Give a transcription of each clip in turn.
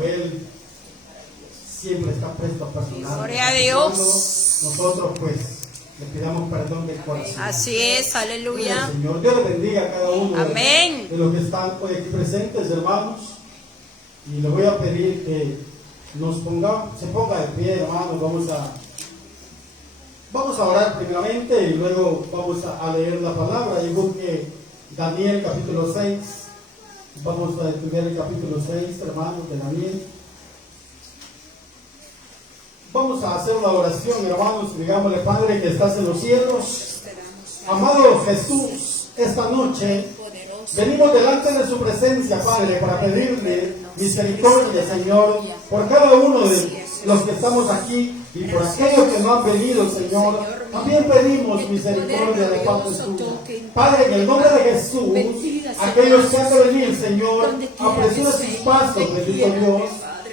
como Él siempre está presto a perdonar. Gloria a Dios. Nosotros pues le pidamos perdón del corazón. Así es, aleluya. Señor, Dios le bendiga a cada uno Amén. de los que están hoy aquí presentes, hermanos. Y le voy a pedir que se ponga de pie, hermanos. Vamos a orar primeramente y luego vamos a leer la palabra. Y busque Daniel capítulo 6. Vamos a estudiar el capítulo 6, hermanos, de Daniel. Vamos a hacer una oración, hermanos. Digámosle: Padre que estás en los cielos, amado Jesús, esta noche venimos delante de su presencia, Padre, para pedirle misericordia, Señor, por cada uno de los que estamos aquí y por aquellos que no han venido, Señor. También pedimos misericordia de parte suya. Padre, en el nombre de Jesús, aquellos que han de venir, Señor, apresura sus pasos, bendito Dios,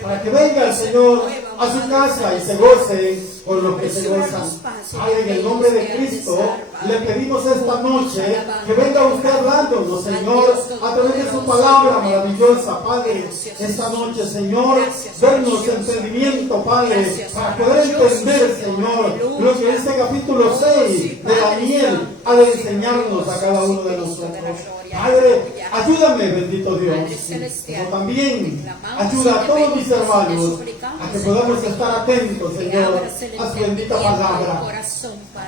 para que venga el Señor a su casa y se goce con los que se gozan. Padre, en el nombre de Cristo, le pedimos esta noche que venga usted hablándonos, Señor, a través de su palabra maravillosa, Padre. Esta noche, Señor, denos entendimiento, Padre, para poder entender, Señor, lo que este capítulo 6 de Daniel ha de enseñarnos a cada uno de nosotros. Padre, ayúdame, bendito Dios, como también ayuda a todos mis hermanos a que podamos estar atentos, Señor, a su bendita palabra.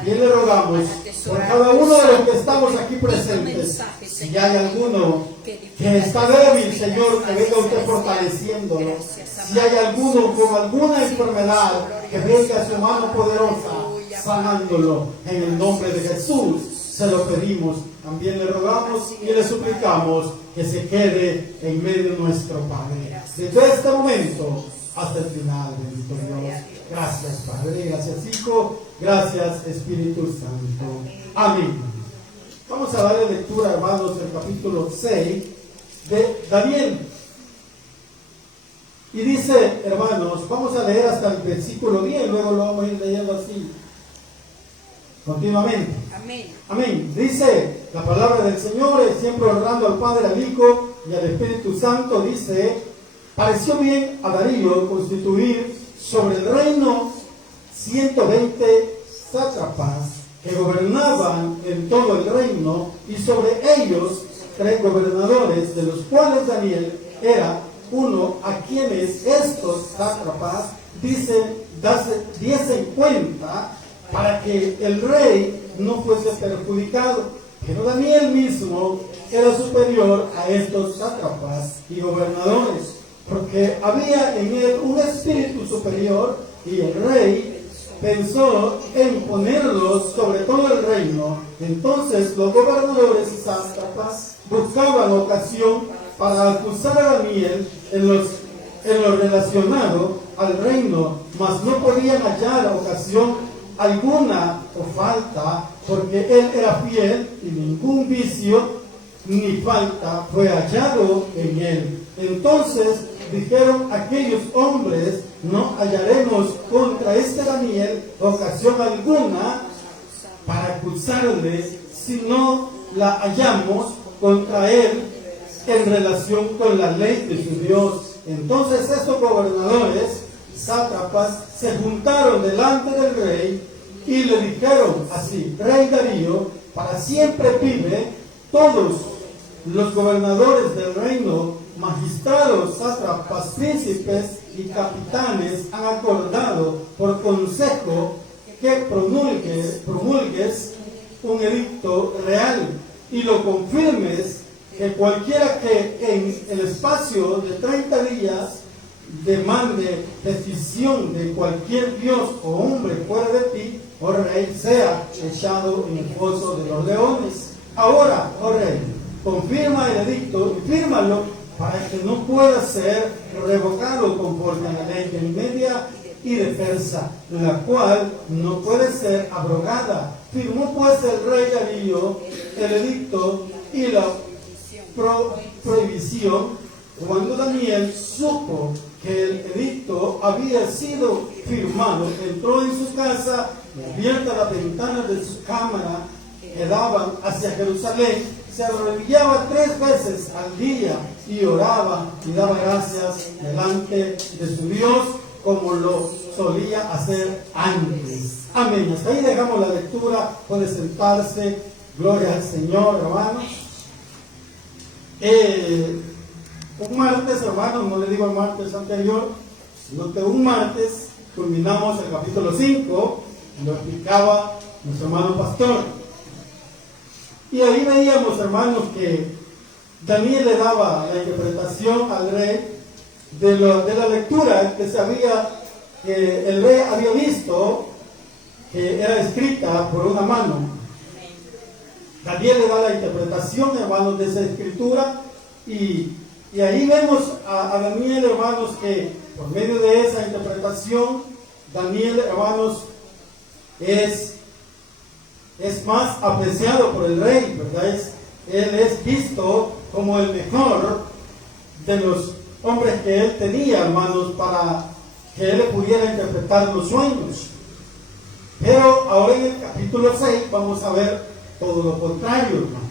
Bien le rogamos por cada uno de los que estamos aquí presentes. Si hay alguno que está débil, Señor, que venga usted fortaleciéndolo. Si hay alguno con alguna enfermedad, que venga su mano poderosa sanándolo. En el nombre de Jesús se lo pedimos. También le rogamos y le suplicamos que se quede en medio de nuestro Padre, desde este momento hasta el final, bendito Dios. Gracias, Padre, gracias, Hijo, gracias, Espíritu Santo. Amén. Vamos a darle lectura, hermanos, del capítulo 6 de Daniel. Y dice, hermanos, vamos a leer hasta el versículo 10, luego lo vamos a ir leyendo así continuamente. Amén. Amén. Dice la palabra del Señor, siempre honrando al Padre, al Hijo y al Espíritu Santo. Dice: pareció bien a Darío constituir sobre el reino 120 sátrapas que gobernaban en todo el reino, y sobre ellos 3 gobernadores, de los cuales Daniel era uno, a quienes estos sátrapas diesen cuenta para que el rey no fuese perjudicado. Pero Daniel mismo era superior a estos sátrapas y gobernadores, porque había en él un espíritu superior, y el rey pensó en ponerlos sobre todo el reino. Entonces los gobernadores y sátrapas buscaban ocasión para acusar a Daniel en lo relacionado al reino, mas no podían hallar ocasión alguna o falta, porque él era fiel y ningún vicio ni falta fue hallado en él. Entonces dijeron aquellos hombres: no hallaremos contra este Daniel ocasión alguna para acusarle, si no la hallamos contra él en relación con la ley de su Dios. Entonces estos gobernadores sátrapas se juntaron delante del rey y le dijeron así: Rey Darío, para siempre vive. Todos los gobernadores del reino, magistrados, sátrapas, príncipes y capitanes han acordado por consejo que promulgues un edicto real y lo confirmes, que cualquiera que en el espacio de 30 días demande petición de cualquier dios o hombre fuera de ti, oh rey, sea echado en el foso de los leones. Ahora, oh rey, confirma el edicto y fírmalo, para que no pueda ser revocado conforme a la ley de Media y de Persa, la cual no puede ser abrogada. Firmó pues el rey Darío el edicto y la prohibición. Cuando Daniel supo que el edicto había sido firmado, entró en su casa, y abierta la ventana de su cámara que daban hacia Jerusalén, se arrodillaba 3 veces al día y oraba y daba gracias delante de su Dios como lo solía hacer antes. Amén. Hasta ahí dejamos la lectura. Puede sentarse. Gloria al Señor, hermanos. Un martes, hermanos, no le digo el martes anterior, sino que un martes culminamos el capítulo 5, lo explicaba nuestro hermano pastor. Y ahí veíamos, hermanos, que Daniel le daba la interpretación al rey de la lectura que el rey había visto, que era escrita por una mano. Daniel le da la interpretación, hermanos, de esa escritura, y ahí vemos a Daniel, hermanos, que por medio de esa interpretación, Daniel, hermanos, es más apreciado por el rey, ¿verdad? Él es visto como el mejor de los hombres que él tenía, hermanos, para que él le pudiera interpretar los sueños. Pero ahora en el capítulo 6 vamos a ver todo lo contrario, hermanos,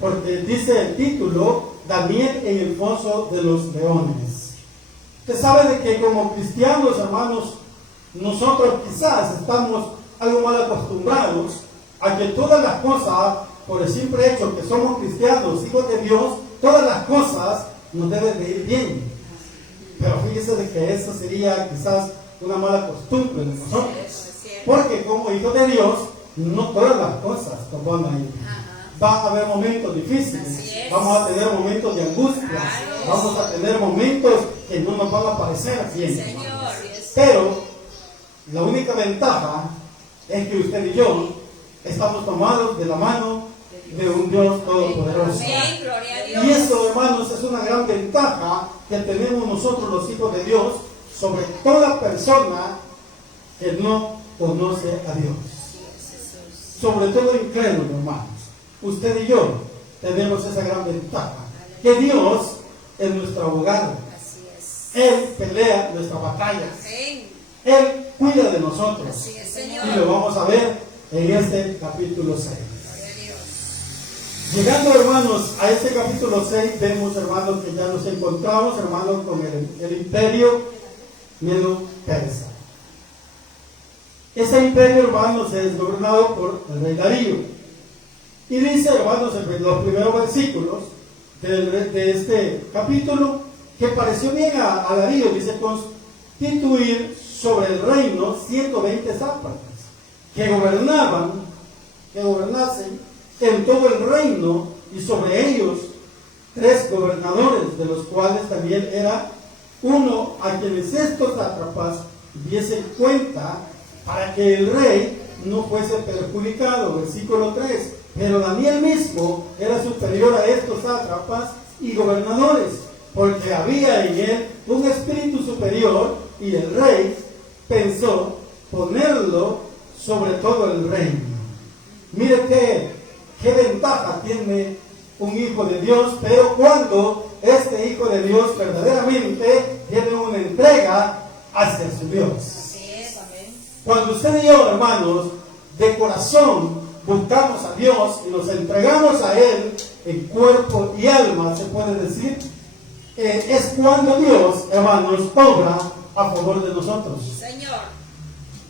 porque dice el título: Daniel en el foso de los leones. Usted sabe de que como cristianos, hermanos, nosotros quizás estamos algo mal acostumbrados a que todas las cosas, por el simple hecho que somos cristianos, hijos de Dios, todas las cosas nos deben de ir bien. Pero fíjese de que eso sería quizás una mala costumbre de nosotros, porque como hijos de Dios, no todas las cosas nos van a ir. Va a haber momentos difíciles, vamos a tener momentos de angustia, vamos a tener momentos que no nos van a parecer bien. Pero la única ventaja es que usted y yo estamos tomados de la mano de un Dios todopoderoso. Y eso, hermanos, es una gran ventaja que tenemos nosotros los hijos de Dios sobre toda persona que no conoce a Dios. Sobre todo incrédulo, hermanos. Usted y yo tenemos esa gran ventaja, que Dios es nuestro abogado. Él pelea nuestras batallas. Él cuida de nosotros. Y lo vamos a ver en este capítulo 6. Llegando, hermanos, a este capítulo 6, vemos, hermanos, que ya nos encontramos, hermanos, con el imperio Medo-Persa. Ese imperio, hermanos, es gobernado por el rey Darío. Y dice, hermanos, en los primeros versículos de este capítulo, que pareció bien a Darío, dice, constituir sobre el reino 120 sátrapas, que gobernasen en todo el reino, y sobre ellos 3 gobernadores, de los cuales también era uno a quienes estos sátrapas diesen cuenta, para que el rey no fuese perjudicado. Versículo 3. Pero Daniel mismo era superior a estos sátrapas y gobernadores, porque había en él un espíritu superior, y el rey pensó ponerlo sobre todo el reino. Mire qué ventaja tiene un hijo de Dios, pero cuando este hijo de Dios verdaderamente tiene una entrega hacia su Dios. Cuando usted y yo, hermanos, de corazón buscamos a Dios y nos entregamos a Él en cuerpo y alma, se puede decir, es cuando Dios, hermanos, obra a favor de nosotros. Señor.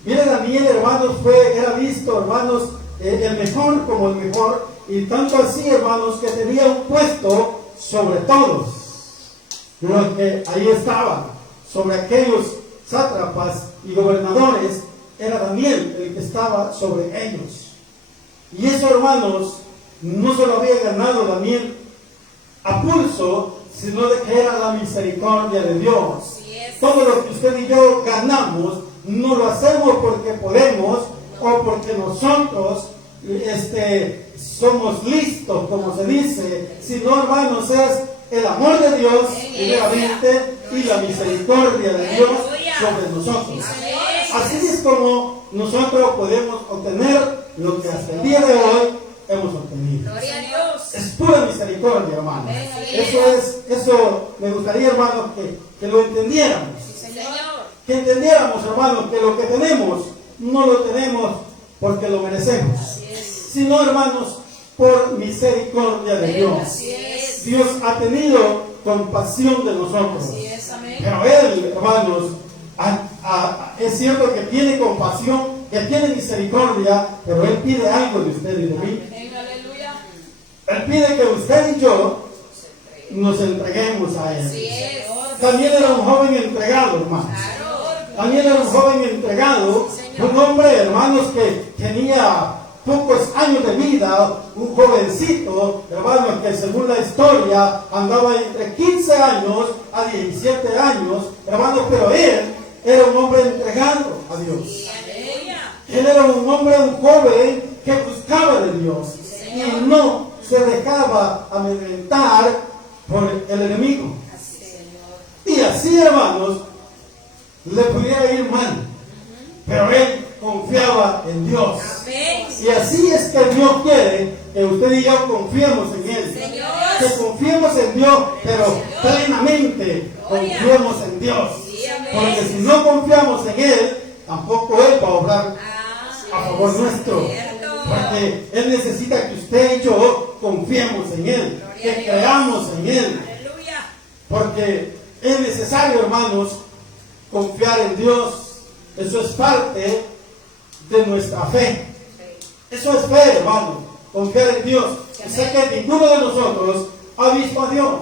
Mire, Daniel, hermanos, era visto, hermanos, el mejor como el mejor, y tanto así, hermanos, que tenía un puesto sobre todos los que ahí estaban, sobre aquellos sátrapas y gobernadores. Era Daniel el que estaba sobre ellos. Y eso, hermanos, no se lo había ganado Daniel a pulso, sino de que era la misericordia de Dios. Todo lo que usted y yo ganamos, no lo hacemos porque podemos o porque nosotros somos listos, como se dice, sino, hermanos, es el amor de Dios primeramente y la misericordia de Dios sobre nosotros. Así es como nosotros podemos obtener lo que hasta el día de hoy hemos obtenido. Gloria a Dios. Es pura misericordia, hermanos. Eso me gustaría, hermanos, que lo entendiéramos. Sí, Señor. Que entendiéramos, hermanos, que lo que tenemos no lo tenemos porque lo merecemos, sino, hermanos, por misericordia de Dios. Así es. Dios ha tenido compasión de nosotros. Así es, amén. Pero Él, hermanos, es cierto que tiene compasión, que tiene misericordia, pero Él pide algo de usted y de mí. Amén, aleluya. Él pide que usted y yo nos entreguemos a Él. Así es. También era un joven entregado, hermanos. Claro. También era un joven entregado, un hombre, hermanos, que tenía pocos años de vida, un jovencito, hermanos, que según la historia andaba entre 15 años a 17 años, hermanos, pero él era un hombre entregado a Dios. Él era un hombre, un joven que buscaba de Dios y no se dejaba amedrentar por el enemigo. Y así, hermanos, le pudiera ir mal, pero él confiaba en Dios. Amén. Y así es que Dios quiere que usted y yo confiemos en Él. Señor. Que confiemos en Dios, pero plenamente confiemos en Dios. Sí, amén. Porque si no confiamos en Él, tampoco Él va a obrar a favor nuestro. cierto. Porque Él necesita que usted y yo confiemos en Él, que creamos en Él. Aleluya. Porque es necesario, hermanos, confiar en Dios. Eso es parte de nuestra fe. Eso es fe, hermano. Confiar en Dios. Yo sé que ninguno de nosotros ha visto a Dios,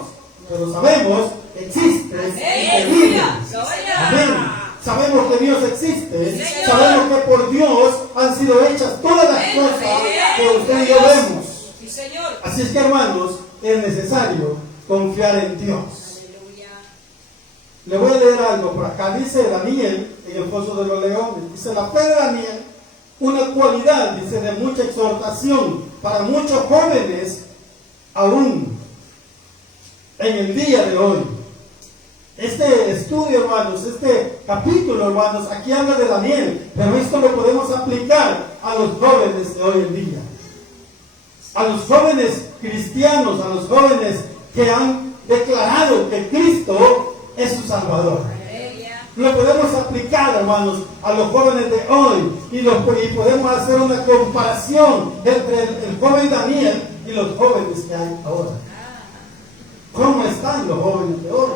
pero sabemos que existe y que vive. Amén. Sabemos que Dios existe. Sabemos que por Dios han sido hechas todas las cosas que usted y yo vemos. Sí, Señor. Así es que, hermanos, es necesario confiar en Dios. Le voy a leer algo por acá. Dice Daniel en el foso de los leones. Dice la fe de Daniel, una cualidad, dice, de mucha exhortación para muchos jóvenes aún en el día de hoy. Este estudio, hermanos, este capítulo, hermanos, aquí habla de Daniel, pero esto lo podemos aplicar a los jóvenes de hoy en día. A los jóvenes cristianos, a los jóvenes que han declarado que Cristo es su Salvador. Lo podemos aplicar, hermanos, a los jóvenes de hoy y podemos hacer una comparación entre el joven Daniel y los jóvenes que hay ahora. ¿Cómo están los jóvenes de hoy?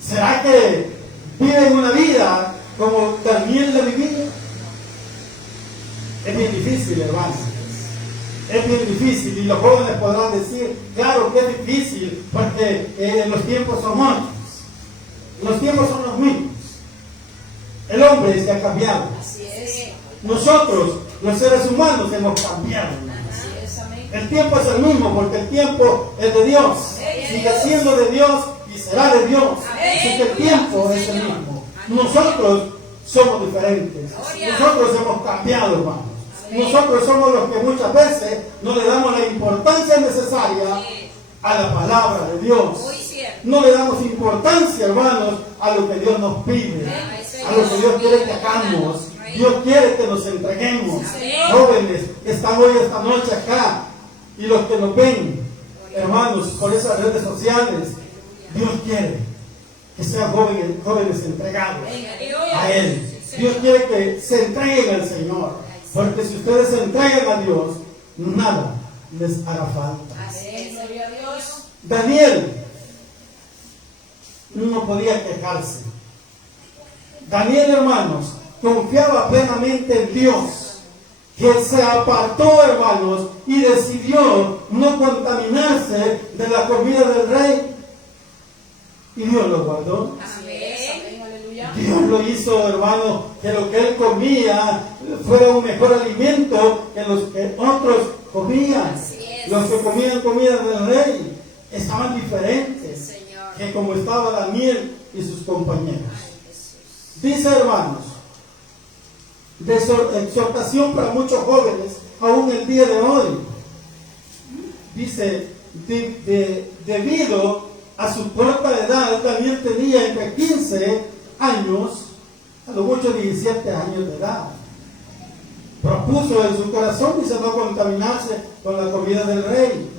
¿Será que viven una vida como Daniel la vivía? Es bien difícil, hermanos. Es bien difícil y los jóvenes podrán decir, claro que es difícil porque los tiempos son otros. Los tiempos son los mismos. El hombre se ha cambiado. Así es. Nosotros, los seres humanos, hemos cambiado. Así es, amén. El tiempo es el mismo porque el tiempo es de Dios. Sigue siendo de Dios y será de Dios. Así que el tiempo es el mismo. Nosotros somos diferentes. Nosotros hemos cambiado, hermanos. Nosotros somos los que muchas veces no le damos la importancia necesaria a la palabra de Dios. No le damos importancia, hermanos, a lo que Dios nos pide, a lo que Dios quiere que hagamos. Dios quiere que nos entreguemos. Jóvenes que están hoy esta noche acá y los que nos ven, hermanos, por esas redes sociales, Dios quiere que sean jóvenes entregados a Él. Dios quiere que se entreguen al Señor, porque si ustedes se entregan a Dios, nada les hará falta. Daniel no podía quejarse. Daniel, hermanos, confiaba plenamente en Dios, que se apartó, hermanos, y decidió no contaminarse de la comida del rey. Y Dios lo guardó. Dios lo hizo, hermanos, que lo que él comía fuera un mejor alimento que los que otros comían. Los que comían comida del rey estaban diferentes que como estaba Daniel y sus compañeros. Dice, hermanos, de exhortación para muchos jóvenes, aún el día de hoy. Dice, debido a su corta edad, Daniel tenía entre 15 años, a lo mucho 17 años de edad. Propuso en su corazón, dice, no contaminarse con la comida del rey.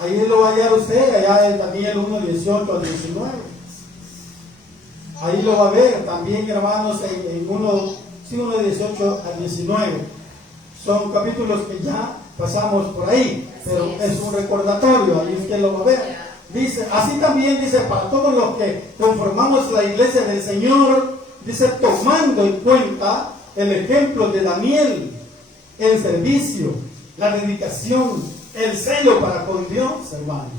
Ahí lo va a hallar usted, allá en Daniel 1, 18 al 19. Ahí lo va a ver también, hermanos, en 1, 18 al 19. Son capítulos que ya pasamos por ahí, pero es un recordatorio, ahí usted lo va a ver. Dice, así también dice, para todos los que conformamos la iglesia del Señor, dice, tomando en cuenta el ejemplo de Daniel, el servicio, la dedicación, el celo para con Dios, hermanos.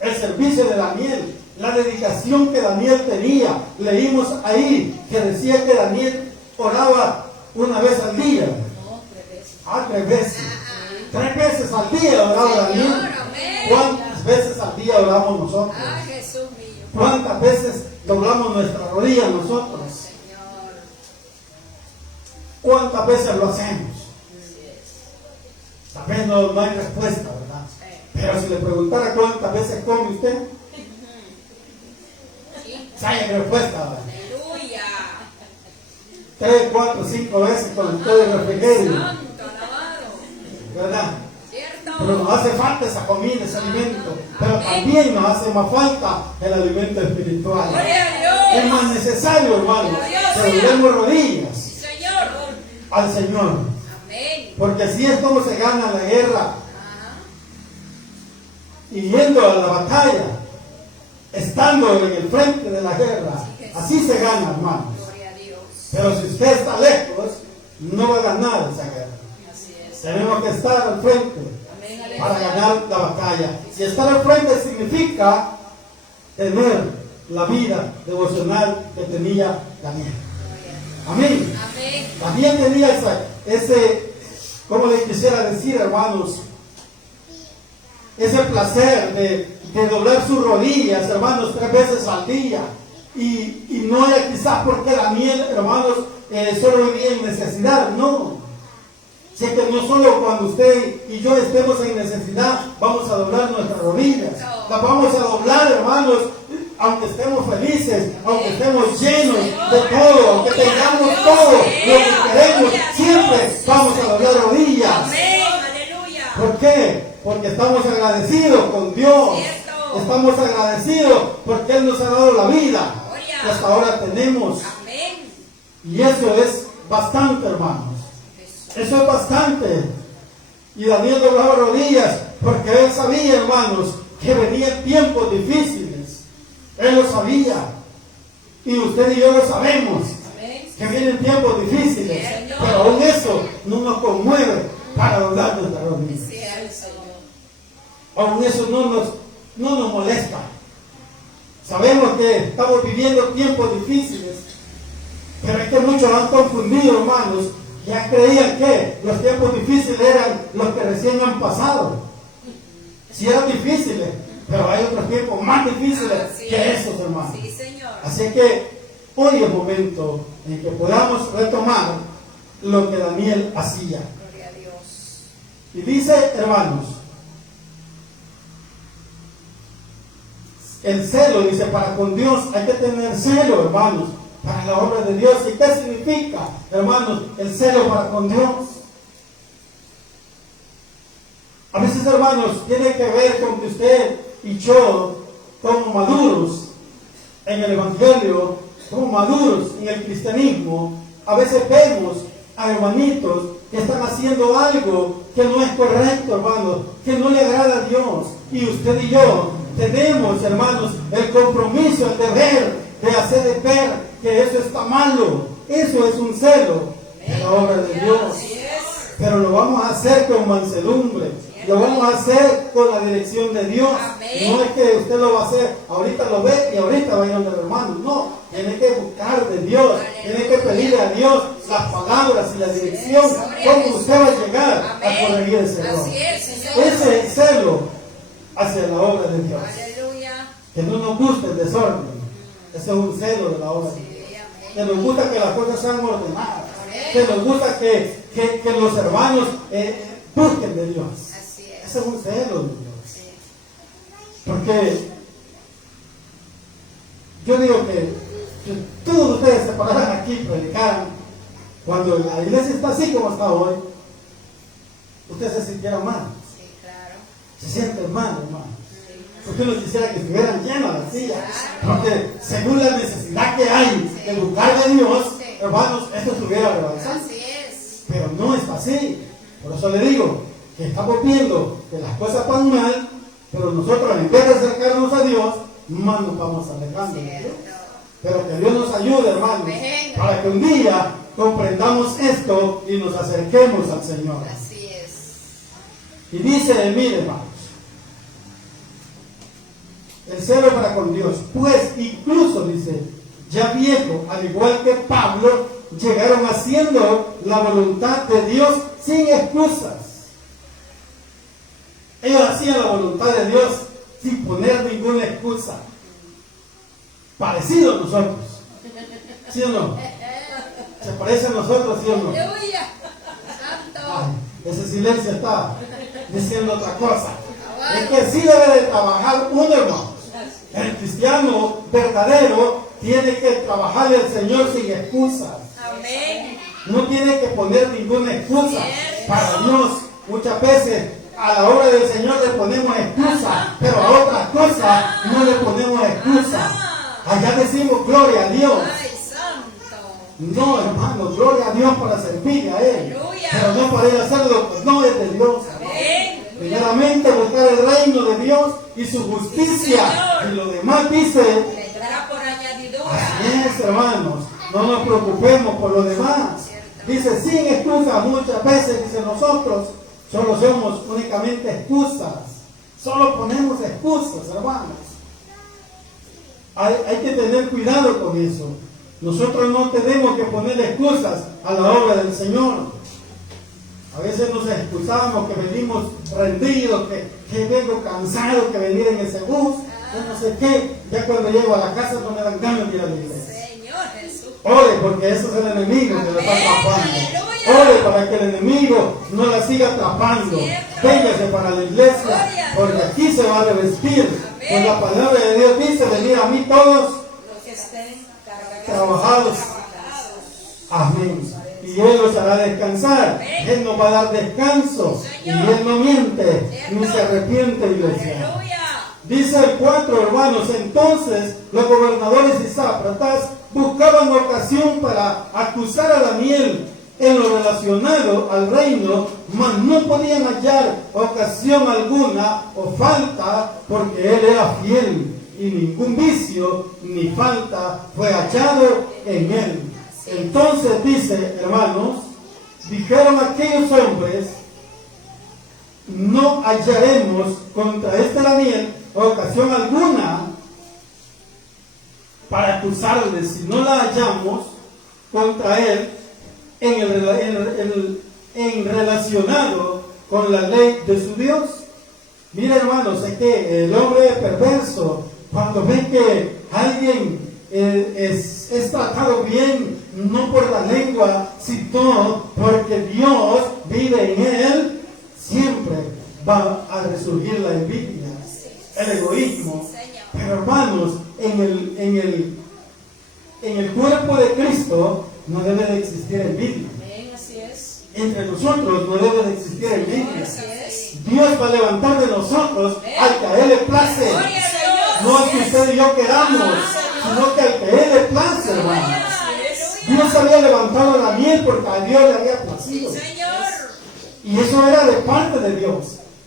El servicio de Daniel, la dedicación que Daniel tenía. Leímos ahí que decía que Daniel oraba una vez al día. No, 3 veces. 3 veces. 3 veces al día oraba Daniel. ¿Cuántas veces al día oramos nosotros? Ah, Jesús mío. ¿Cuántas veces doblamos nuestra rodilla nosotros? Señor. ¿Cuántas veces lo hacemos? Así es. Tal vez no hay respuesta, ¿verdad? Pero si le preguntara cuántas veces come usted, Sí. sí hay respuesta, ¿verdad? Aleluya. 3, 4, 5 veces con todo el refrigerio, Santo, alabado. ¿verdad? Cierto. Pero nos hace falta esa comida, ese alimento. Pero también nos hace más falta el alimento espiritual. Gloria a Dios. Es más necesario, hermanos, que doblemos rodillas Sí, Señor. al Señor. Amén. Porque así es como se gana la guerra. Ajá. Y yendo a la batalla, estando en el frente de la guerra, así se gana, hermanos. Gloria a Dios. Pero si usted está lejos, no va a ganar esa guerra. Así es. Tenemos que estar al frente Amén, para aleluya. ganar la batalla. Si estar al frente significa tener la vida devocional que tenía Daniel. Amén. Amén. También tenía ese, ¿cómo le quisiera decir, hermanos? Ese placer de doblar sus rodillas, hermanos, 3 veces al día. Y no era quizás porque Daniel, hermanos, solo vivía en necesidad, no. Sé que no solo cuando usted y yo estemos en necesidad vamos a doblar nuestras rodillas. Las vamos a doblar, hermanos, aunque estemos felices, aunque estemos llenos de todo, aunque tengamos todo lo que queremos, siempre vamos a doblar rodillas. Amén. Aleluya. ¿Por qué? Porque estamos agradecidos con Dios. Estamos agradecidos porque Él nos ha dado la vida que hasta ahora tenemos. Amén. Y eso es bastante, hermanos. Eso es bastante. Y Daniel doblaba rodillas porque él sabía, hermanos, que venían tiempos difíciles. Él lo sabía. Y usted y yo lo sabemos. Amén. Que vienen tiempos difíciles. Pero aún eso no nos conmueve para doblar nuestras rodillas. Al Señor. Aún eso no nos molesta. Sabemos que estamos viviendo tiempos difíciles. Pero es que muchos han confundido, hermanos. Ya creían que los tiempos difíciles eran los que recién han pasado. Sí eran difíciles, pero hay otros tiempos más difíciles que esos, hermanos. Sí, Señor. Así que hoy es momento en que podamos retomar lo que Daniel hacía. Gloria a Dios. Y dice, hermanos, el celo, dice, para con Dios hay que tener celo, hermanos, para la obra de Dios. ¿Y qué significa, hermanos, el celo para con Dios? A veces, hermanos, tiene que ver con que usted y yo, como maduros en el Evangelio, como maduros en el cristianismo, a veces vemos a hermanitos que están haciendo algo que no es correcto, hermanos, que no le agrada a Dios. Y usted y yo tenemos, hermanos, el compromiso, el deber de hacer ver que eso está malo. Eso es un celo de la obra de Dios. Así es. Pero lo vamos a hacer con mansedumbre. Lo vamos a hacer con la dirección de Dios. Amén. No es que usted lo va a hacer, ahorita lo ve y ahorita va a ir donde el hermano. No, tiene que buscar de Dios. Tiene que pedirle a Dios las palabras y la dirección. Cómo usted va a llegar a corregir ese error. Así es, Señor. Ese es celo hacia la obra de Dios. Aleluya. Que no nos guste el desorden. Ese es un celo de la obra de Dios. Sí, amén. Que nos gusta que las cosas sean ordenadas. Que nos gusta que los hermanos busquen de Dios. Así es. Ese es un celo de Dios. Sí. Porque yo digo que si todos ustedes se pararan aquí y predicaran, cuando la iglesia está así como está hoy, usted se sintiera mal. Sí, claro. Se siente mal, hermano. Sí. Porque uno quisiera que estuvieran llenas las sillas. Porque según la necesidad que hay de buscar de Dios, hermanos, esto estuviera rebalsando. Así es. Pero no es así. Por eso le digo que estamos viendo que las cosas van mal, pero nosotros en vez de acercarnos a Dios, más nos vamos alejando de Dios. Pero que Dios nos ayude, hermanos, para que un día comprendamos esto y nos acerquemos al Señor. Así es. Y dice, mire, hermanos, el celo para con Dios, pues incluso dice, ya viejo, al igual que Pablo, llegaron haciendo la voluntad de Dios sin excusas. Ellos hacían la voluntad de Dios sin poner ninguna excusa. Parecido a nosotros. ¿Sí o no? ¿Se parece a nosotros, sí o no? Aleluya. Santo. Ay, ese silencio está diciendo otra cosa. Es que sí debe de trabajar uno, hermano. El cristiano verdadero tiene que trabajar el Señor sin excusas. Amén. No tiene que poner ninguna excusa para Dios. Muchas veces a la obra del Señor le ponemos excusa, pero a otras cosas no le ponemos excusa. Allá decimos gloria a Dios. Ay, santo. No, hermano, gloria a Dios para servir a Él. Aleluya. Pero no para ir a hacerlo, pues no es de Dios. Amén. Primeramente buscar el reino de Dios y su justicia. Y lo demás dice, Vendrá por añadidura. así es, hermanos, no nos preocupemos por lo demás. Dice, sin excusas, muchas veces, dice, nosotros solo somos únicamente excusas. Solo ponemos excusas, hermanos. Hay que tener cuidado con eso. Nosotros no tenemos que poner excusas a la obra del Señor. A veces nos excusamos que venimos rendidos, que vengo cansado, que venir en ese bus, que no sé qué. Ya cuando llego a la casa no me dan ganas de ir a la iglesia. Señor Jesús. Ore, porque eso es el enemigo que lo está atrapando. Ore para que el enemigo no la siga atrapando. Véngase para la iglesia, porque aquí se va a revestir. Pues la palabra de Dios dice, venid a mí todos Los que estén trabajados. Amén. Y Él los hará descansar. Él nos va a dar descanso. Y Él no miente, ni se arrepiente, iglesia. Aleluya. Dice el 4, hermanos, entonces los gobernadores y sátrapas buscaban ocasión para acusar a Daniel en lo relacionado al reino, mas no podían hallar ocasión alguna o falta, porque él era fiel y ningún vicio ni falta fue hallado en él. Entonces dice, hermanos, dijeron aquellos hombres, no hallaremos contra este Daniel ocasión alguna para acusarle, si no la hallamos contra él en relacionado con la ley de su Dios. Mira, hermanos, es que el hombre perverso, cuando ve que alguien es tratado bien, no por la lengua, sino porque Dios vive en él, siempre va a resurgir la envidia, el egoísmo. Pero hermanos, en el cuerpo de Cristo no debe de existir envidia. Amén, así es. Entre nosotros no debe de existir envidia. Así es. Dios va a levantar de nosotros al que a Él le place. Gloria a Dios. No al que usted y yo queramos, sino que al que a Él le place, hermanos. Dios había levantado a Daniel porque a Dios le había placido. Señor. Y eso era de parte de Dios.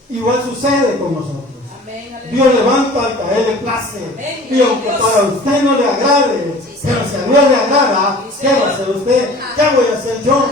Igual sucede con nosotros. Amén, aleluya. Dios levanta al que a Él le place. Y aunque para usted no le agrade, pero si a Dios le agrada, ¿qué va a hacer usted? ¿Qué voy a hacer yo?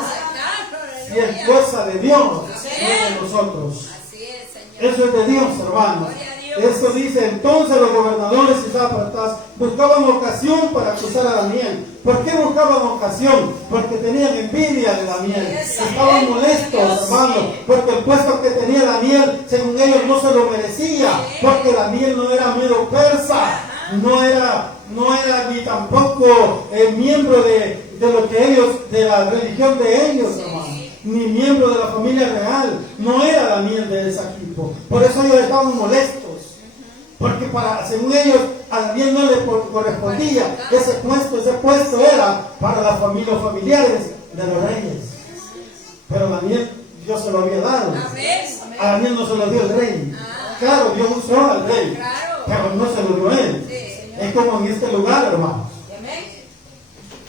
Si es cosa de Dios, no de nosotros. Así es, Señor. Eso es de Dios, hermanos. Gloria a Dios. Eso dice, entonces los gobernadores y sátrapas buscaban ocasión para acusar a Daniel. ¿Por qué buscaban ocasión? Porque tenían envidia de Daniel. Estaban molestos, hermanos, porque el puesto que tenía Daniel, según ellos, no se lo merecía. Porque Daniel no era mero persa, no era ni tampoco miembro de lo que ellos, de la religión de ellos, hermanos, ni miembro de la familia real. No era Daniel de ese equipo. Por eso ellos estaban molestos. Porque según ellos, a Daniel no le correspondía ese puesto era para los familiares de los reyes. Pero Daniel, Dios se lo había dado. Amén. A Daniel no se lo dio el rey. Claro, Dios usó al rey, Claro. pero no se lo dio él. Sí. Es como en este lugar, hermanos. Amén.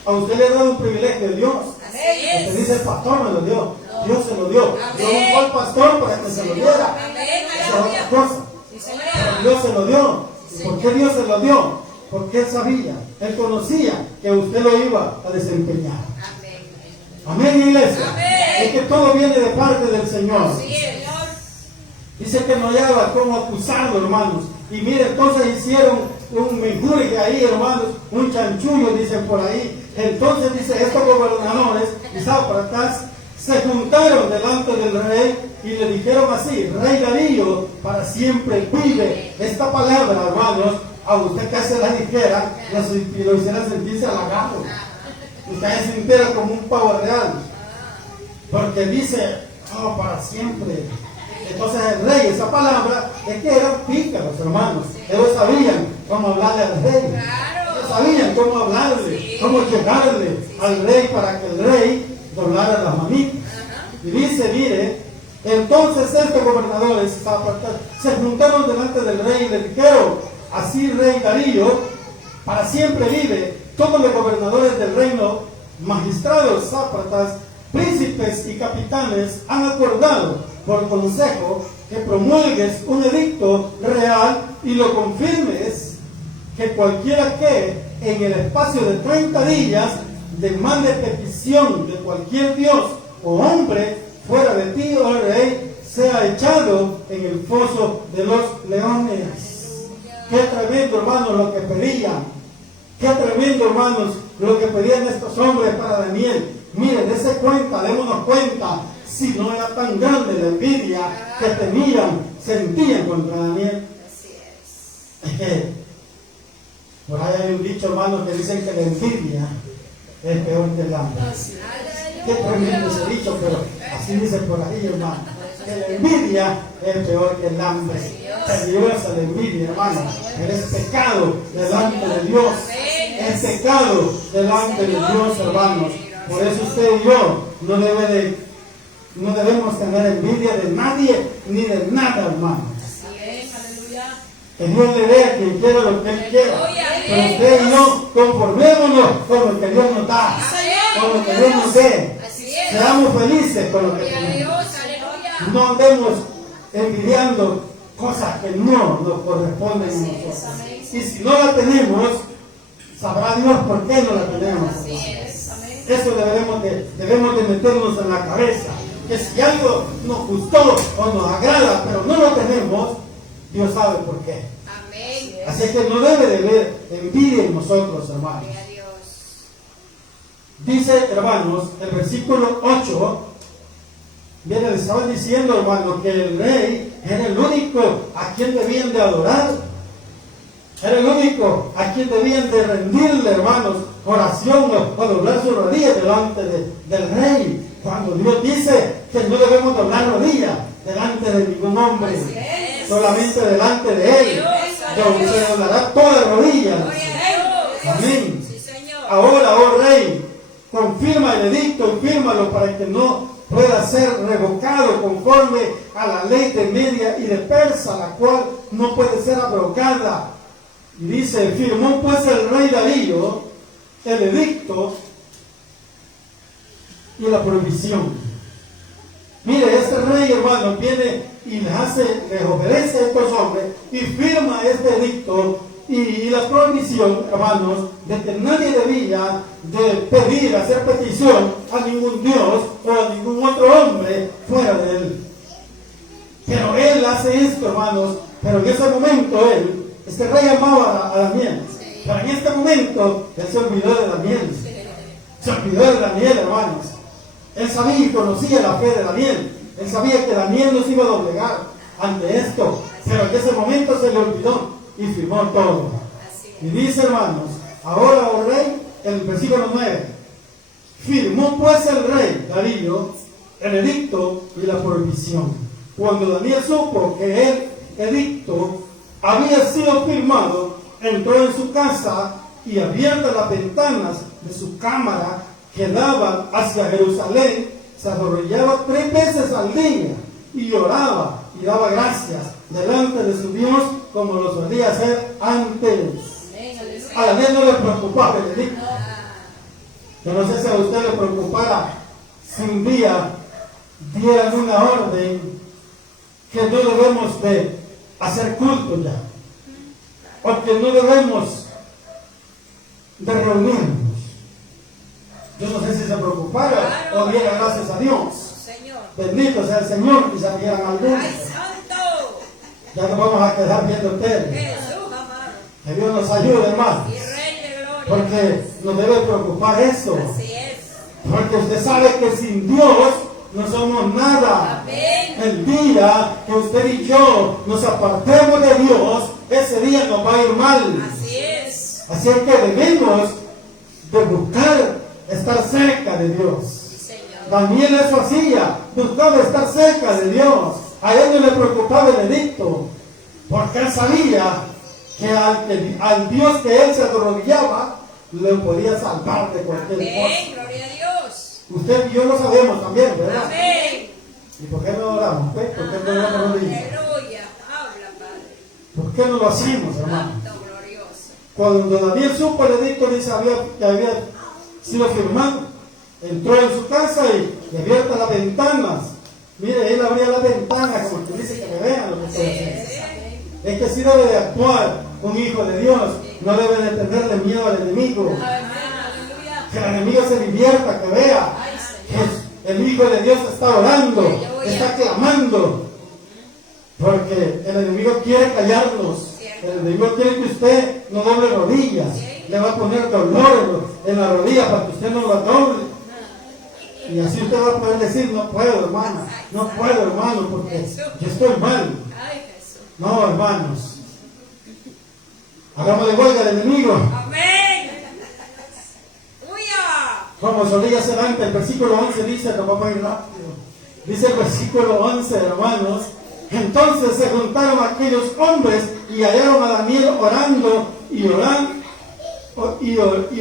A usted le ha dado un privilegio de Dios. Así Usted es. dice, el pastor me lo dio. Dios se lo dio. Dios buscó al pastor para que se lo diera. Amén. Esa es otra cosa. Sí, señor. Pero Dios se lo dio. ¿Y por qué Dios se lo dio? Porque Él sabía, Él conocía que usted lo iba a desempeñar. Amén. Amén, iglesia. Amén. Es que todo viene de parte del Señor. Sí, Señor. Dice que no hallaba cómo acusarlo, hermanos. Y mire, entonces hicieron un menjurje ahí, hermanos, un chanchullo, dicen por ahí. Entonces dice, estos gobernadores y sátrapas se juntaron delante del rey y le dijeron así: Rey Darío, para siempre vive. Esta palabra, hermanos, a usted que se la dijera, lo hiciera sentirse halagado. Usted se sintiera como un pavo real. Porque dice, oh, para siempre. Entonces el rey, esa palabra, es que eran pícaros, hermanos. Ellos sabían cómo hablarle al rey. Ellos sabían cómo hablarle, cómo llegarle al rey para que el rey doblara las manitas. Y dice, mire, entonces estos gobernadores se juntaron delante del rey y le dijeron: así, rey Darío, para siempre vive. Todos los gobernadores del reino, magistrados, sátrapas, príncipes y capitanes han acordado por consejo que promulgues un edicto real y lo confirmes, que cualquiera que en el espacio de 30 días demande petición de cualquier dios o hombre fuera de ti, oh rey, sea echado en el foso de los leones. Qué tremendo, hermanos, lo que pedían. Qué tremendo, hermanos, lo que pedían estos hombres para Daniel. Miren, dése cuenta, démonos cuenta, si no era tan grande la envidia que tenían, sentían contra Daniel. Es que por ahí hay un dicho, hermanos, que dicen que la envidia es peor que el hambre. Qué tremendo ese dicho, pero así dice por ahí, hermano. Que la envidia es peor que el hambre. Peligrosa la envidia, hermano. Pero es pecado delante de Dios. Es pecado delante de Dios, hermanos. Por eso usted y yo no debemos tener envidia de nadie ni de nada, hermano. Amén, aleluya. Que Dios le dé a quien quiera lo que Él quiera. Pero usted y yo conformémonos con lo que Dios nos da, con lo que Dios nos dé. Seamos felices con lo que tenemos. No andemos envidiando cosas que no nos corresponden a nosotros. Y si no la tenemos, sabrá Dios por qué no la tenemos. Eso debemos de meternos en la cabeza. Que si algo nos gustó o nos agrada, pero no lo tenemos, Dios sabe por qué. Así que no debe de haber envidia en nosotros, hermanos. Dice, hermanos, el versículo 8, viene, le estaban diciendo, hermanos, que el rey era el único a quien debían de adorar. Era el único a quien debían de rendirle, hermanos, oración o doblar sus rodillas delante del rey. Cuando Dios dice que no debemos doblar rodillas delante de ningún hombre, solamente delante de Él, donde se doblará todas rodillas. Amén. Ahora, oh rey, confirma el edicto y fírmalo para que no pueda ser revocado conforme a la ley de Media y de Persa, la cual no puede ser abrogada. Y dice, firmó pues el rey Darío el edicto y la prohibición. Mire, este rey, hermano, viene y les obedece a estos hombres y firma este edicto y la prohibición, hermanos, de que nadie debía de pedir, hacer petición a ningún Dios o a ningún otro hombre fuera de él. Pero él hace esto, hermanos, pero en ese momento este rey amaba a Daniel, pero en este momento él se olvidó de Daniel. Se olvidó de Daniel, hermanos. Él sabía y conocía la fe de Daniel. Él sabía que Daniel no se iba a doblegar ante esto, pero en ese momento se le olvidó y firmó todo. Y dice, hermanos, ahora, oh rey, el versículo 9, firmó pues el rey Darío el edicto y la prohibición. Cuando Daniel supo que el edicto había sido firmado, entró en su casa y abiertas las ventanas de su cámara que daban hacia Jerusalén, se arrodillaba 3 veces al día y lloraba y daba gracias delante de su Dios como lo solía hacer antes. A Daniel no le preocupaba el edicto. Yo no sé si a usted le preocupara si un día dieran una orden que no debemos de hacer culto ya, o que no debemos de reunirnos. Yo no sé si se preocupara o diera gracias a Dios. Señor. Bendito sea el Señor, y salieran algunos. ¡Ay, santo! Ya nos vamos a quedar viendo tele. Jesús, amado. Que Dios nos ayude, hermano. Y Rey de Gloria. Porque nos debe preocupar eso. Así es. Porque usted sabe que sin Dios no somos nada. Amén. El día que usted y yo nos apartemos de Dios, ese día nos va a ir mal. Así es. Así es que debemos de buscar estar cerca de Dios. Sí, Señor. Daniel eso hacía, buscaba estar cerca de Dios. A él no le preocupaba el edicto, porque él sabía que al Dios que él se arrodillaba, le podía salvar de cualquier Amén. cosa. Gloria a Dios. Usted y yo lo sabemos también, ¿verdad? Amén. ¿Y por qué no oramos? ¿Pues? ¿Por qué no oramos rodillas? Aleluya. Habla, Padre. ¿Por qué no lo hacemos, hermano? Santo, glorioso. Cuando Daniel supo el edicto, dice que había sido firmado, entró en su casa y abierta las ventanas. Mire, él abría las ventanas como que dice que me vean lo que estoy haciendo. Es que así debe de actuar un hijo de Dios. No debe de tenerle miedo al enemigo. Aleluya. Que el enemigo se divierta, que vea Ay, Señor. que el hijo de Dios está orando, está clamando. Porque el enemigo quiere callarnos. El enemigo quiere que usted no doble rodillas. Le va a poner dolor en la rodilla para que usted no la doble. Y así usted va a poder decir, no puedo, hermano. No puedo, hermano, porque yo estoy mal. Ay, Jesús. No, hermanos. Hagámosle huelga al enemigo. Amén. ¡Uya! Como solía ser antes, el versículo 11 dice, nos vamos a ir rápido. Dice el versículo 11, hermanos. Entonces se juntaron aquellos hombres y hallaron a Daniel orando y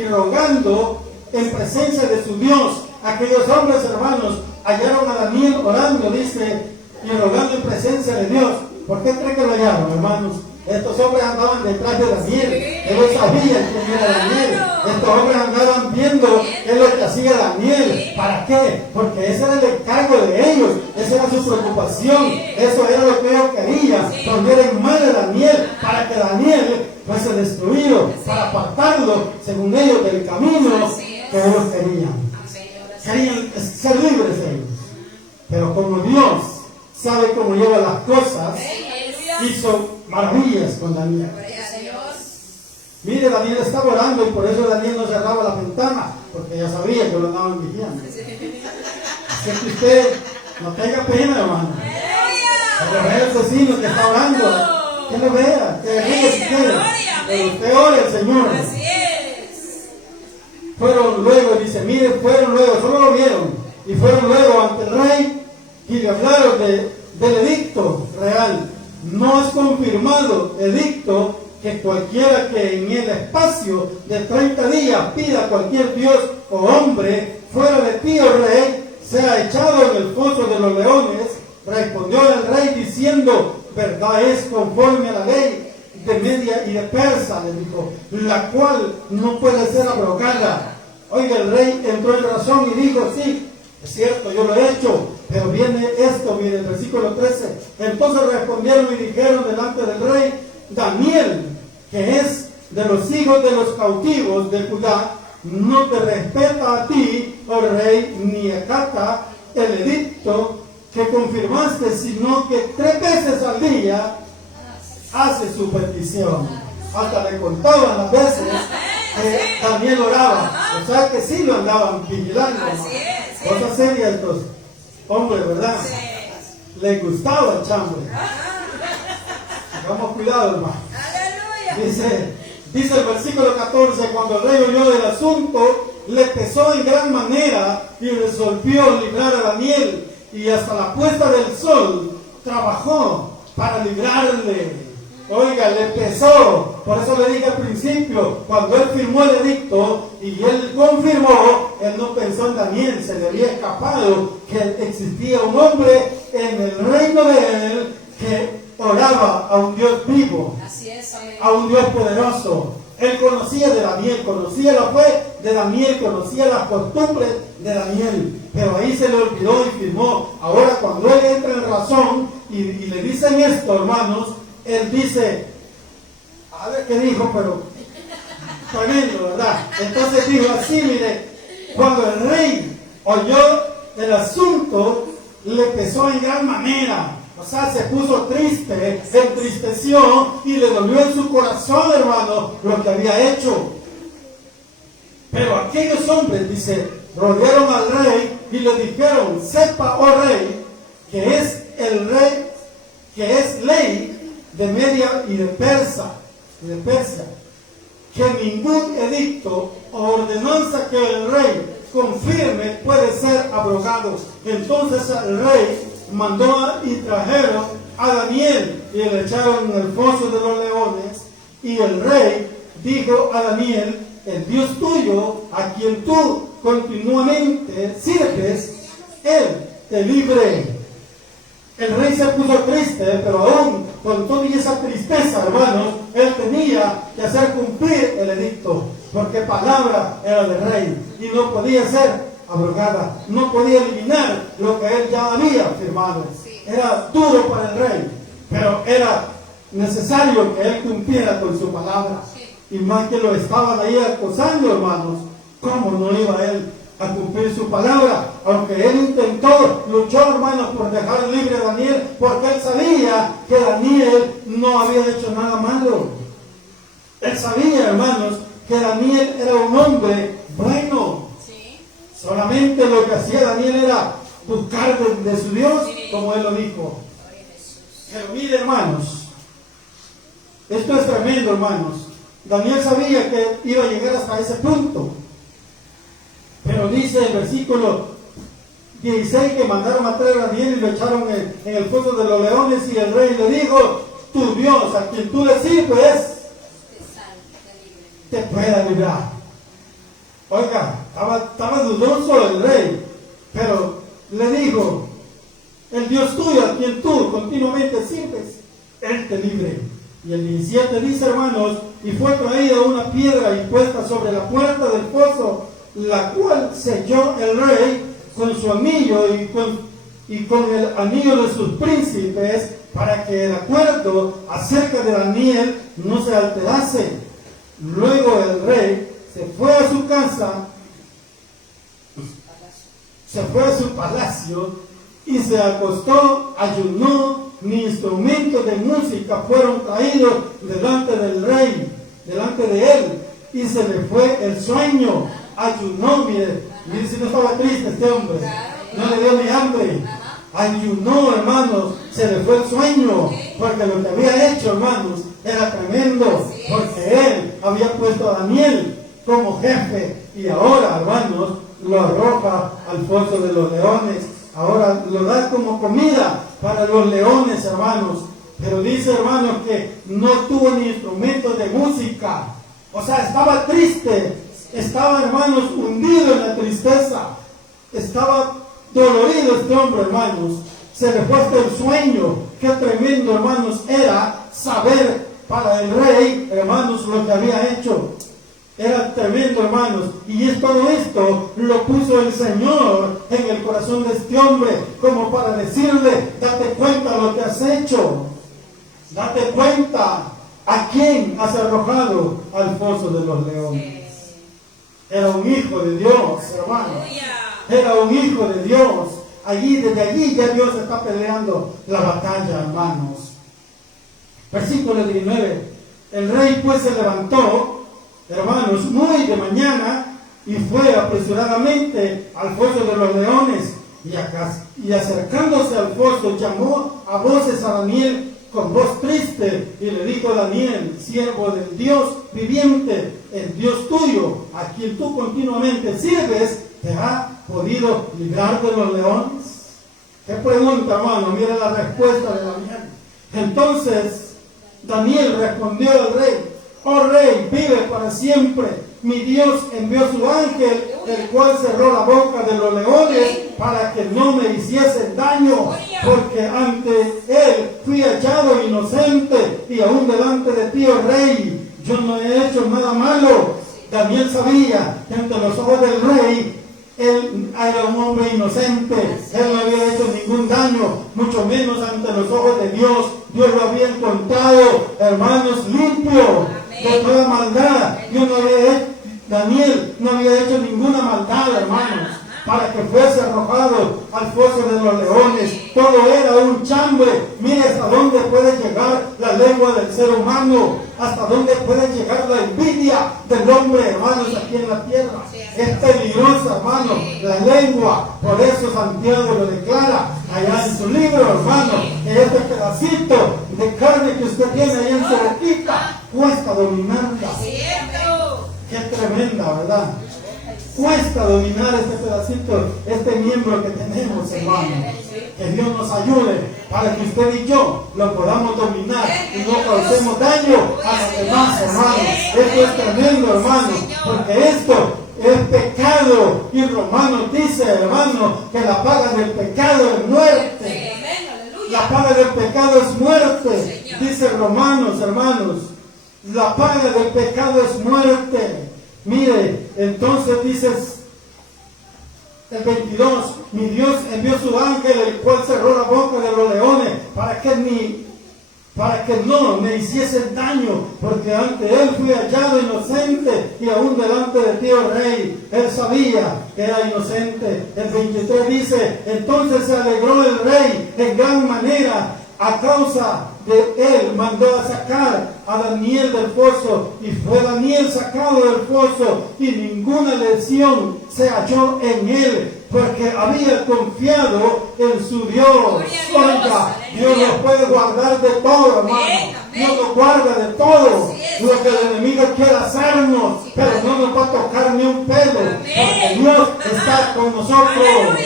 rogando en presencia de su Dios. Aquellos hombres, hermanos, hallaron a Daniel orando, dice, y rogando en presencia de Dios. ¿Por qué creen que lo hallaron, hermanos? Estos hombres andaban detrás de Daniel. Ellos sabían quién era Daniel. Estos hombres andaban viendo qué es lo que hacía Daniel. ¿Para qué? Porque ese era el encargo de ellos. Esa era su preocupación. Eso era lo que ellos querían. Poner en mal a Daniel para que Daniel fuese destruido. Para apartarlo, según ellos, del camino que ellos querían. Querían ser libres ellos. Pero como Dios sabe cómo lleva las cosas, hizo maravillas con Daniel. Gloria a Dios. Mire, Daniel estaba orando y por eso Daniel no cerraba la ventana, porque ya sabía que lo andaban vigilando. Así que usted no tenga pena, hermano. Pero vea al vecino que está orando, que lo vea, que ríe si quiere. Pero usted ore al Señor. Así es. Fueron luego, dice, mire, fueron luego, solo lo vieron, y fueron luego ante el rey y le hablaron del edicto real. No es confirmado edicto que cualquiera que en el espacio de 30 días pida a cualquier dios o hombre fuera de ti, oh rey, sea echado en el foso de los leones. Respondió el rey diciendo, verdad es conforme a la ley de Media y de Persa, le dijo, la cual no puede ser abrogada. Oiga, el rey entró en razón y dijo, sí, es cierto, yo lo he hecho, pero viene esto, mire, el versículo 13. Entonces respondieron y dijeron delante del rey, Daniel, que es de los hijos de los cautivos de Judá, no te respeta a ti, oh rey, ni acata el edicto que confirmaste, sino que 3 veces al día hace su petición. Hasta le contaban las veces que Daniel oraba. O sea que sí lo andaban vigilando. Así es. Cosa seria estos hombres, ¿verdad? Les gustaba el chambre. Tengamos cuidado, hermano. Aleluya. Dice el versículo 14, cuando el rey oyó del asunto, le pesó en gran manera y resolvió librar a Daniel, y hasta la puesta del sol trabajó para librarle. Oiga, le pesó. Por eso le dije al principio, cuando él firmó el edicto y él confirmó, él no pensó en Daniel, se le había escapado que existía un hombre en el reino de él que oraba a un Dios vivo, Así es. Amén. a un Dios poderoso. Él conocía de Daniel, conocía la fe de Daniel, conocía las costumbres de Daniel, pero ahí se le olvidó y firmó. Ahora cuando él entra en razón y le dicen esto, hermanos, él dice, a ver qué dijo, pero tremendo, ¿verdad? Entonces dijo así, mire, cuando el rey oyó el asunto, le pesó en gran manera. O sea, se puso triste, se entristeció y le dolió en su corazón, hermano, lo que había hecho. Pero aquellos hombres, dice, rodearon al rey y le dijeron, sepa, oh rey, que es el rey, que es ley de Media y de Persia, que ningún edicto o ordenanza que el rey confirme puede ser abrogado. Entonces el rey mandó y trajeron a Daniel y le echaron en el foso de los leones. Y el rey dijo a Daniel, el Dios tuyo, a quien tú continuamente sirves, él te libre. El rey se puso triste, pero aún con toda esa tristeza, hermanos, él tenía que hacer cumplir el edicto, porque palabra era del rey y no podía ser abrogada, no podía eliminar lo que él ya había firmado. Era duro para el rey, pero era necesario que él cumpliera con su palabra. Y más que lo estaban ahí acosando, hermanos, ¿cómo no iba él a cumplir su palabra? Aunque él intentó, luchó, hermanos, por dejar libre a Daniel, porque él sabía que Daniel no había hecho nada malo. Él sabía, hermanos, que Daniel era un hombre bueno. Solamente lo que hacía Daniel era buscar de su Dios, como él lo dijo. Pero mire, hermanos, esto es tremendo, hermanos. Daniel sabía que iba a llegar hasta ese punto. Pero dice el versículo 16 que mandaron a traer a Daniel y lo echaron en el foso de los leones, y el rey le dijo, tu Dios, a quien tú le sirves, te pueda librar. Oiga, estaba dudoso el rey, pero le dijo, el Dios tuyo, a quien tú continuamente sirves, él te libre. Y el 17 dice, hermanos, y fue traída una piedra y puesta sobre la puerta del foso, la cual selló el rey con su anillo y con el anillo de sus príncipes, para que el acuerdo acerca de Daniel no se alterase. Luego el rey se fue a su casa, se fue a su palacio y se acostó, ayunó, ni instrumentos de música fueron traídos delante del rey, delante de él, y se le fue el sueño. Ayunó, mire si no estaba triste este hombre, no le dio ni hambre. Ayunó, hermanos, se le fue el sueño, porque lo que había hecho, hermanos, era tremendo, porque él había puesto a Daniel como jefe, y ahora, hermanos, lo arroja al foso de los leones. Ahora lo da como comida para los leones, hermanos. Pero dice, hermanos, que no tuvo ni instrumentos de música. O sea, estaba triste. Estaba, hermanos, hundido en la tristeza. Estaba dolorido este hombre, hermanos. Se le fue hasta el sueño. Qué tremendo, hermanos, era saber para el rey, hermanos, lo que había hecho. Era tremendo, hermanos, y todo esto lo puso el Señor en el corazón de este hombre, como para decirle, date cuenta de lo que has hecho, date cuenta a quién has arrojado al foso de los leones. Era un hijo de Dios, hermanos, era un hijo de Dios. Desde allí ya Dios está peleando la batalla, hermanos. Versículo 19, el rey pues se levantó, hermanos, muy de mañana, y fue apresuradamente al foso de los leones, y acercándose al foso llamó a voces a Daniel con voz triste, y le dijo: Daniel, siervo del Dios viviente, el Dios tuyo, a quien tú continuamente sirves, ¿te ha podido librar de los leones? ¿Qué pregunta, hermano? Mira la respuesta de Daniel. Entonces Daniel respondió al rey: oh rey, vive para siempre. Mi Dios envió su ángel, el cual cerró la boca de los leones para que no me hiciesen daño, porque ante él fui hallado inocente, y aún delante de ti, oh rey, yo no he hecho nada malo. Daniel sabía que ante los ojos del rey, él era un hombre inocente, él no había hecho ningún daño, mucho menos ante los ojos de Dios. Dios lo había encontrado, hermanos, limpio de toda maldad. Daniel no había hecho ninguna maldad, hermanos, para que fuese arrojado al foso de los leones. Todo era un chambre. Mire hasta dónde puede llegar la lengua del ser humano, hasta dónde puede llegar la envidia del hombre, hermanos, aquí en la tierra. Es peligrosa, hermano, la lengua. Por eso Santiago lo declara allá en su libro, hermano, que este pedacito de carne que usted tiene ahí en su boquita cuesta dominarla. Qué tremenda, ¿verdad? Cuesta dominar este pedacito, este miembro que tenemos, hermano. Que Dios nos ayude para que usted y yo lo podamos dominar y no causemos daño a los demás, hermano. Esto es tremendo, hermano, porque esto es pecado. Y Romanos dice, hermano, que la paga del pecado es muerte. La paga del pecado es muerte. Dice Romanos, hermanos, la paga del pecado es muerte. Mire, entonces dices el 22, mi Dios envió su ángel, el cual cerró la boca de los leones para que no me hiciesen daño, porque ante él fui hallado inocente, y aún delante de ti, oh rey. Él sabía que era inocente. El 23 dice, entonces se alegró el rey en gran manera. A causa de él mandó a sacar a Daniel del foso, y fue Daniel sacado del foso, y ninguna lesión se halló en él, porque había confiado en su Dios. Oiga, Dios nos puede guardar de todo, hermano. Dios nos guarda de todo lo que el enemigo quiera hacernos, pero no nos va a tocar ni un pelo, porque Dios está con nosotros.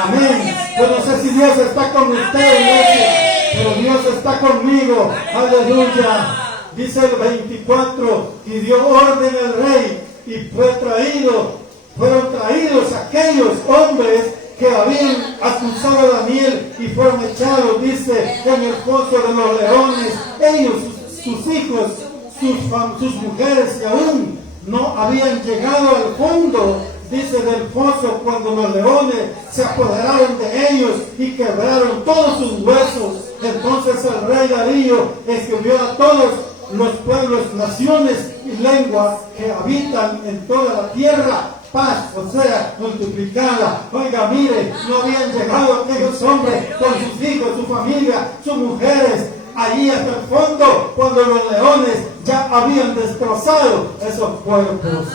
Amén. Yo no sé si Dios está con usted, iglesia, pero Dios está conmigo. Aleluya. Dice el 24, y dio orden el rey, y fueron traídos aquellos hombres que habían acusado a Daniel, y fueron echados, dice, en el foso de los leones. Ellos, sus hijos, sus mujeres, que aún no habían llegado al fondo, dice, del foso, cuando los leones se apoderaron de ellos y quebraron todos sus huesos. Entonces el rey Darío escribió a todos los pueblos, naciones y lenguas que habitan en toda la tierra, paz, o sea, multiplicada. Oiga, mire, no habían llegado aquellos hombres con sus hijos, su familia, sus mujeres, allí hasta el fondo, cuando los leones ya habían destrozado esos cuerpos.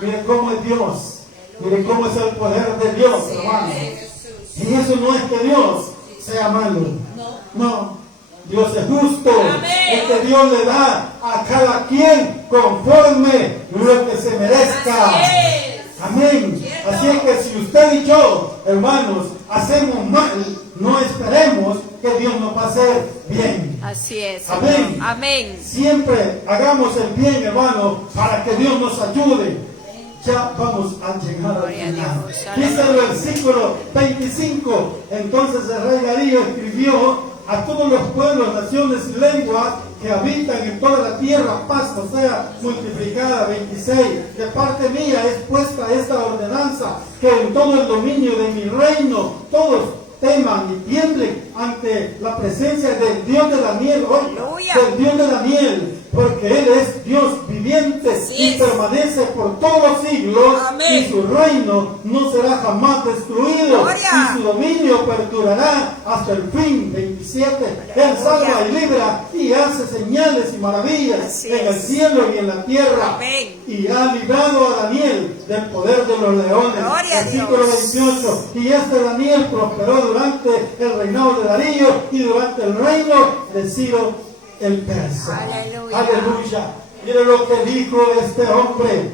Miren cómo es Dios. Miren cómo es el poder de Dios, hermano. Y eso no es que Dios sea malo. No. Dios es justo. Es que Dios le da a cada quien conforme lo que se merezca. Amén. Así es que si usted y yo, hermanos, hacemos mal, no esperemos que Dios nos va a hacer bien. Así es. Amén. Amén. Siempre hagamos el bien, hermano, para que Dios nos ayude. Ya vamos a llegar al final. Dice el versículo 25. Entonces el rey Darío escribió a todos los pueblos, naciones y lenguas que habitan en toda la tierra, paz, o sea, multiplicada. 26. De parte mía es puesta esta ordenanza, que en todo el dominio de mi reino todos teman y tiemblen ante la presencia del Dios de Daniel, del Dios de Daniel, porque Él es Dios viviente y permanece por todos los siglos. Amén. Y su reino no será jamás destruido. Gloria. Y su dominio perdurará hasta el fin. 27. Él salva y libra y hace señales y maravillas en el cielo y en la tierra. Amén. Y ha librado a Daniel del poder de los leones. Versículo 28. Y este Daniel prosperó durante el reinado de Darío y durante el reino de Ciro el persa. Aleluya. Aleluya. Mire lo que dijo este hombre,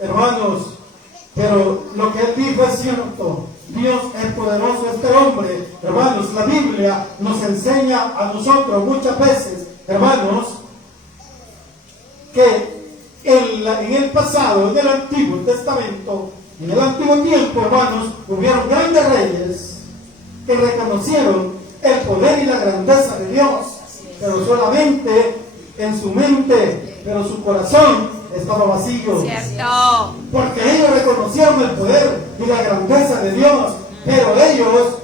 hermanos. Pero lo que él dijo es cierto. Dios es poderoso. Este hombre, hermanos, la Biblia nos enseña a nosotros muchas veces, hermanos, que en el pasado, en el Antiguo Testamento, en el antiguo tiempo, hermanos, hubieron grandes reyes que reconocieron el poder y la grandeza de Dios, pero solamente en su mente pero su corazón estaba vacío. Cierto. Porque ellos reconocieron el poder y la grandeza de Dios, pero ellos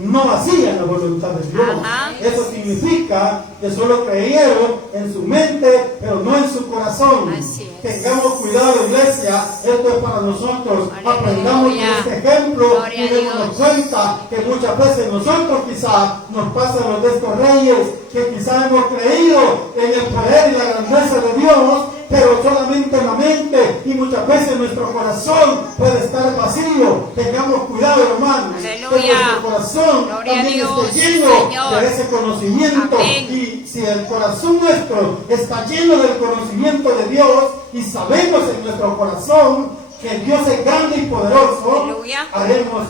no hacían la voluntad de Dios. Ajá. Eso significa que solo creyeron en su mente, pero no en su corazón. Así es. Tengamos cuidado, iglesia, esto es para nosotros. Aleluya. Aprendamos de este ejemplo Gloria y a démonos Dios. cuenta que muchas veces nosotros quizá nos pasan los de estos reyes, que quizá hemos creído en el poder y la grandeza de Dios, pero solamente en la mente, y muchas veces nuestro corazón puede estar vacío. Tengamos cuidado, hermanos, Aleluya. que nuestro corazón Gloria a también Dios, esté lleno Señor. de ese conocimiento. Amén. Y si el corazón nuestro está lleno del conocimiento de Dios y sabemos en nuestro corazón que Dios es grande y poderoso, Aleluya. haremos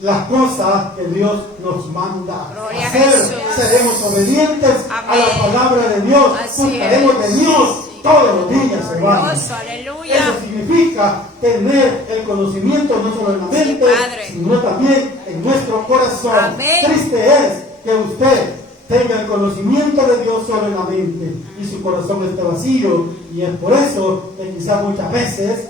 las cosas que Dios nos manda Gloria a hacer. Jesús. Seremos obedientes a la Amén. palabra de Dios. Así Buscaremos de es. Dios todos los días, hermanos. Glorioso, aleluya. Eso significa tener el conocimiento no solo en la mente, Padre. sino también en nuestro corazón. Amén. Triste es que usted tenga el conocimiento de Dios solo en la mente y su corazón esté vacío, y es por eso que quizás muchas veces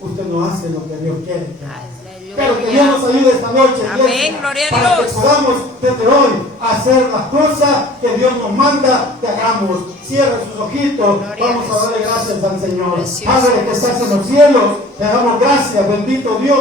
usted no hace lo que Dios quiere que haga. Pero que Dios nos ayude esta noche, Amén, iglesia, gloria a para que Dios. podamos desde hoy hacer las cosas que Dios nos manda que hagamos. Cierre sus ojitos, Gloria a vamos a darle Jesús. gracias al Señor. Precioso Padre que estás en los cielos, te damos gracias, bendito Dios.